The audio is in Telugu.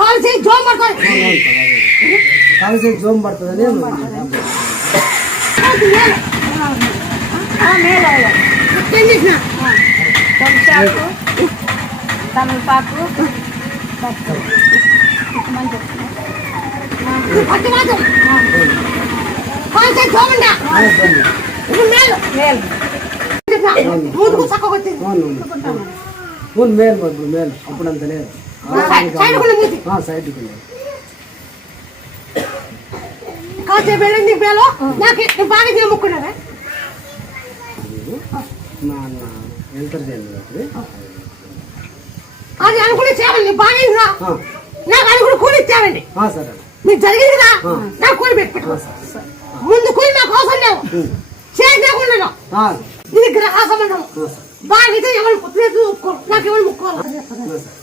కాలు చేయి జోమ్ పడుతుంది కాలు చేయి జోమ్ పడుతుంది తొలిచాకు తమలపాకు పట్టి మాత్రం కాలు చేయి జోమ్ ఉండా మేలు మేలు మూడుకు చక్కగా వచ్చింది మేలు ఇప్పుడు మేలు అప్పుడంత లేదు సైడ్కి కాసే బేళ నీకు బేలో నాకు బాగా చేయముక్కున్నావే వెళ్తారు చేయాలి అది అనుకుని చేయాలి బాగా నాకు అనుకుని కూలి ఇచ్చావండి సరే మీకు జరిగింది కదా నాకు కూలి పెట్టుకుంటా ముందు కూలి నాకు అవసరం లేవు చేయకుండా ఇది గ్రహ సంబంధం బాగా అయితే ఎవరు నాకు ఎవరు ముక్కోవాలి